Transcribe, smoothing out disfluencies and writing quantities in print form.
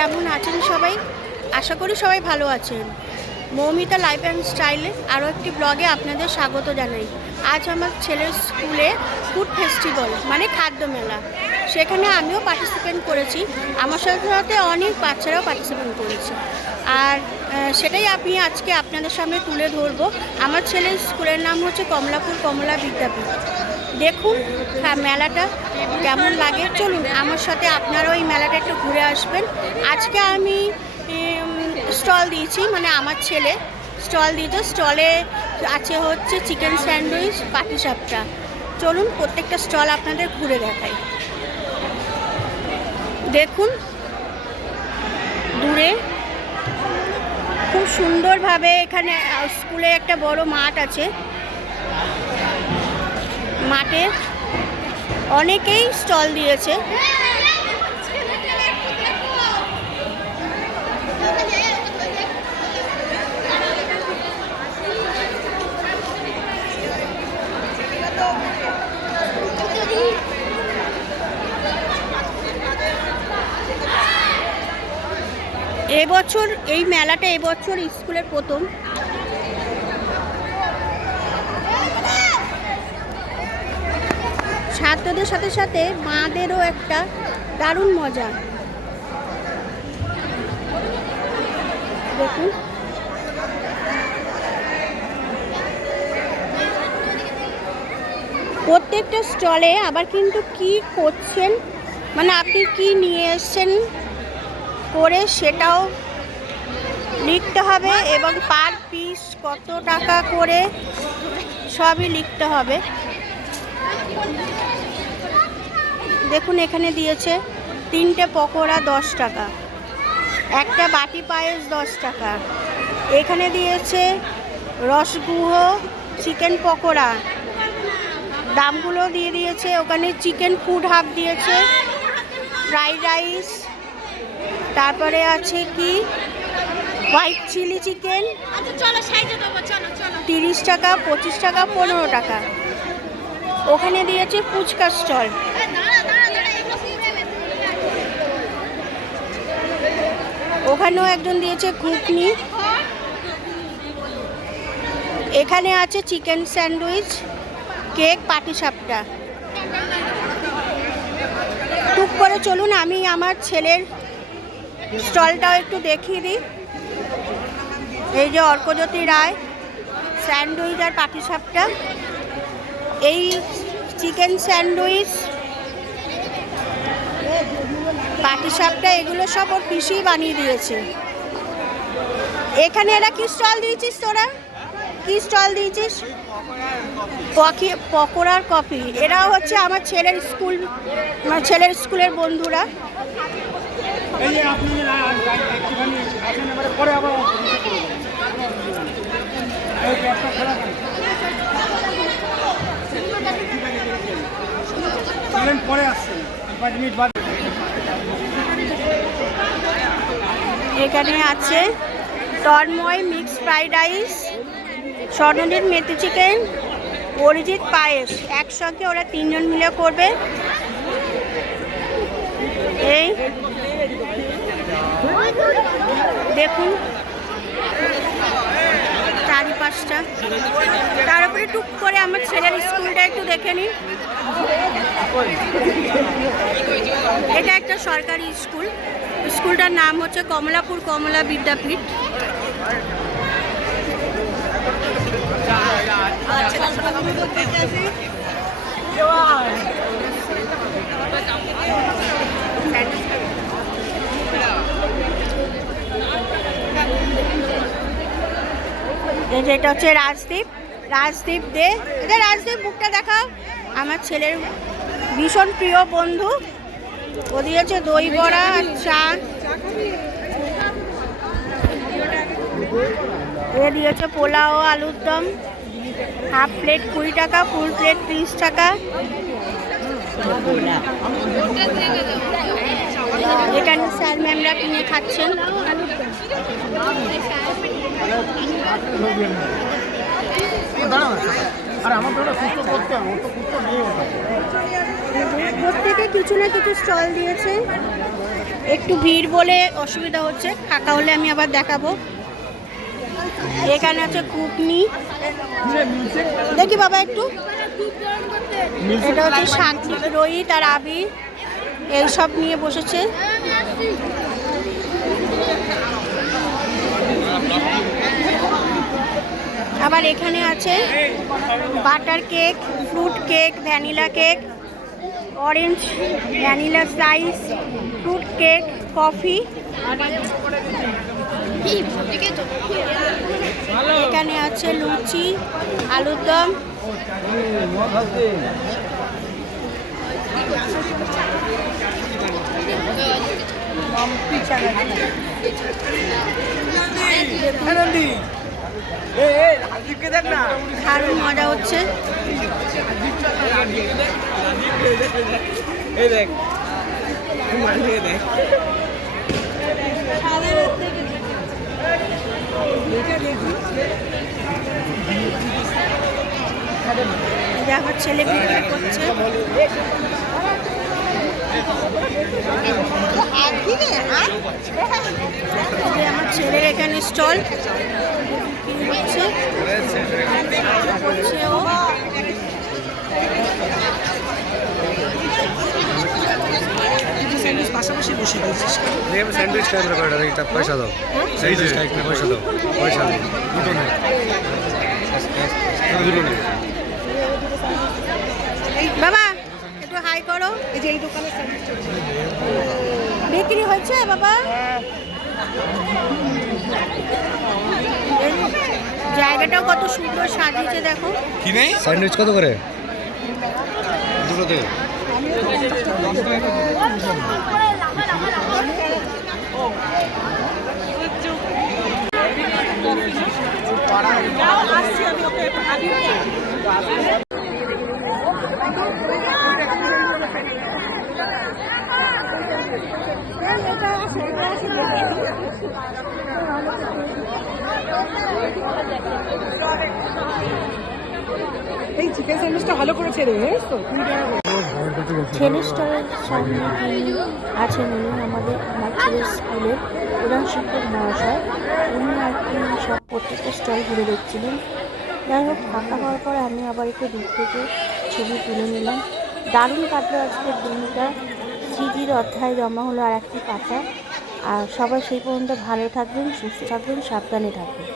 কেমন আছেন সবাই? আশা করি সবাই ভালো আছেন। মৌমিতা লাইফ অ্যান্ড স্টাইলে আরও একটি ব্লগে আপনাদের স্বাগত জানাই। আজ আমার ছেলের স্কুলে ফুড ফেস্টিভ্যাল মানে খাদ্য মেলা, সেখানে আমিও পার্টিসিপেট করেছি। আমার সাথে সাথে অনেক বাচ্চারাও পার্টিসিপেট করেছে, আর সেটাই আমি আজকে আপনাদের সামনে তুলে ধরবো। আমার ছেলের স্কুলের নাম হচ্ছে কমলাপুর কমলা বিদ্যাপীঠ। দেখুন মেলাটা কেমন লাগে, চলুন আমার সাথে আপনারাও এই মেলাটা একটু ঘুরে আসবেন। আজকে আমি স্টল দিয়েছি, মানে আমার ছেলে স্টল দিয়েছে। স্টলে আছে হচ্ছে চিকেন স্যান্ডউইচ, পাটিসাপটা। চলুন প্রত্যেকটা স্টল আপনাদের ঘুরে দেখাই। দেখুন দূরে খুব সুন্দরভাবে এখানে স্কুলে একটা বড় মাঠ আছে, মাঠে অনেকেই স্টল দিয়েছে। এবছর এই মেলাটা এবছর স্কুলের প্রথম। ছাত্রদের সাথে সাথে মাদেরও একটা দারুণ মজা। দেখুন প্রত্যেকটা স্টলে আবার কিন্তু কি করছেন, মানে আপনি কি নিয়ে এসছেন করে সেটাও লিখতে হবে, এবং পার পিস কত টাকা করে সবই লিখতে হবে। দেখুন এখানে দিয়েছে 3টে পকোড়া 10 টাকা, একটা বাটি পায়েস 10 টাকা। এখানে দিয়েছে রসগুহ চিকেন পকোড়া, দামগুলো দিয়ে দিয়েছে। ওখানে চিকেন ফুড হাফ দিয়েছে, ফ্রাইড রাইস, তারপরে আছে কি হোয়াইট চিলি চিকেন 30 টাকা, 25 টাকা, 15 টাকা। ওখানে দিয়েছে ফুচকা স্টল, ওখানেও একজন দিয়েছে ঘুগনি। এখানে আছে চিকেন স্যান্ডউইচ, কেক, পাটিসাপটা। টুক করে চলুন আমি আমার ছেলের স্টলটাও একটু দেখিয়ে দিই। এই যে অর্কজ্যোতি রায় স্যান্ডউইচ আর পাটিসাপটা। এই চিকেন স্যান্ডউইচ, পাটিসাপটা এগুলো সব ওর পিসি বানিয়ে দিয়েছে। এখানে এরা কি স্টল দিয়েছিস তোরা? কি স্টল দিয়েছিস? পকোড়ার কফি। এরাও হচ্ছে আমার ছেলের স্কুলের বন্ধুরা। এখানে আছে Tanmoy mix fried rice, Swarnadeep methi chicken, Arijit payesh. একসঙ্গে ওরা 3 জন মিলে করবে। এই দেখুন চারিপাশটা। তার উপরে টুক করে আমার ছেলের স্কুলটা একটু দেখে নিন। এটা একটা সরকারি স্কুল, স্কুলটার নাম হচ্ছে কমলাপুর কমলা বিদ্যাপীঠ। যেটা হচ্ছে রাজদীপ দে। এটা রাজদীপ বুকটা দেখাও। আমার ছেলের ভীষণ প্রিয় বন্ধু, ও দিয়েছে দই বড়া আর চা। এ দিয়েছে পোলাও আলুর দম, হাফ প্লেট 20 টাকা, ফুল প্লেট 30 টাকা। এখানে স্যার ম্যামরা কিনে খাচ্ছেন। প্রত্যেকে কিছু না কিছু স্টল দিয়েছে। একটু ভিড় বলে অসুবিধা হচ্ছে, ফাঁকা হলে আমি আবার দেখাবো। এখানে আছে ঘুগনি, দেখি বাবা একটু। এটা হচ্ছে শাকচুক রোহিত আর আবির এইসব নিয়ে বসেছে। আবার এখানে আছে butter cake, fruit cake, vanilla cake, orange vanilla slice, fruit cake, coffee. এখানে আছে লুচি, আলুর দম। দারুণ মজা হচ্ছে। আমার ছেলে বিক্রি করছে। আমার ছেলের এখানে স্টল হচ্ছে ও। পাশাপাশি বসে দিয়েছিস স্যান্ডউইচ ক্যামেরা করে এটা পয়সা দাও, স্যান্ডউইচ খাইতে পয়সা দাও, পয়সা দাও, দুটো নেই, দুটো নেই। বাবা একটু হাই করো। এই যে এই দোকানে বিক্রি হচ্ছে বাবা। জায়গাটাও কত সুন্দর সাজিয়েছে দেখো। কি নেই? স্যান্ডউইচ কত করে? দুটোতে। এই চিকেন স্যান্ডউইচটা ভালো করেছে রে। ছেলের স্টলের সামনে যিনি আছেন উনি আমার ছেলের স্কুলের প্রধান শিক্ষক মহাশয়। উনি আর কি সব প্রত্যেকটা স্টল ঘুরে দেখছিলেন। যাই হোক, ফাঁকা হওয়ার পরে আমি আবার একটু দূর থেকে ছবি তুলে নিলাম। দারুণ কাটলো আজকের দিনটা। স্মৃতির অধ্যায় জমা হলো আর একটি পাতা। আর সবাই সেই পর্যন্ত ভালো থাকবেন, সুস্থ থাকবেন, সাবধানে থাকবেন।